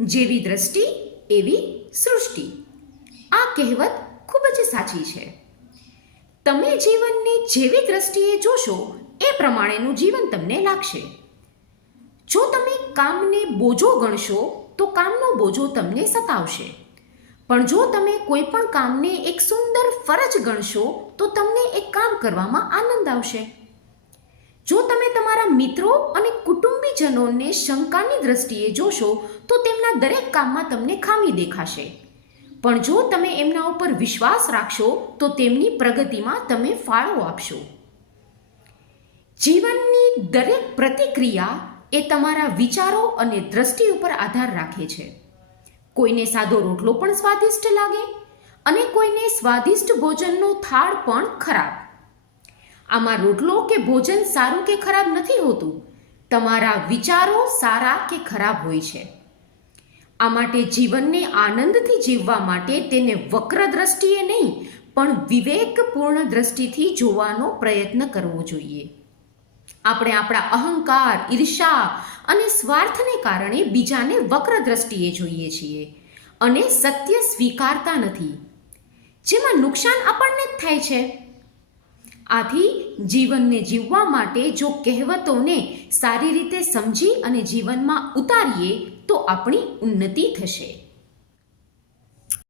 જેવી દ્રષ્ટિ એવી સૃષ્ટિ. આ કહેવત ખૂબ જ સાચી છે. તમે જીવનને જેવી દ્રષ્ટિએ જોશો એ પ્રમાણેનું જીવન તમને લાગશે. જો તમે કામને બોજો ગણશો તો કામનો બોજો તમને સતાવશે. પણ જો તમે કોઈ પણ કામને એક સુંદર ફરજ ગણશો તો તમને એ કામ કરવામાં આનંદ આવશે. જો તમે તમારા મિત્રો અને કુટુંબીજનોને શંકાની દ્રષ્ટિએ જોશો તો તેમના દરેક કામમાં તમને ખામી દેખાશે. પણ જો તમે એમના ઉપર વિશ્વાસ રાખશો તો તેમની પ્રગતિમાં તમે ફાળો આપશો. જીવનની દરેક પ્રતિક્રિયા એ તમારા વિચારો અને દ્રષ્ટિ ઉપર આધાર રાખે છે. કોઈને સાદો રોટલો પણ સ્વાદિષ્ટ લાગે અને કોઈને સ્વાદિષ્ટ ભોજનનો થાળ પણ ખરાબ. આમાં રોટલો કે ભોજન સારું કે ખરાબ નથી હોતું, તમારા વિચારો સારા કે ખરાબ હોય છે. આ માટે જીવનને આનંદથી જીવવા માટે તેને વક્ર દ્રષ્ટિએ નહીં પણ વિવેકપૂર્ણ દ્રષ્ટિથી જોવાનો પ્રયત્ન કરવો જોઈએ. આપણે આપણા અહંકાર, ઈર્ષા અને સ્વાર્થને કારણે બીજાને વક્ર દ્રષ્ટિએ જોઈએ છીએ અને સત્ય સ્વીકારતા નથી, જેમાં નુકસાન આપણને જ થાય છે. આથી જીવનને જીવવા માટે જો કહેવતોને સારી રીતે સમજી અને જીવનમાં ઉતારીએ તો આપણી ઉન્નતિ થશે.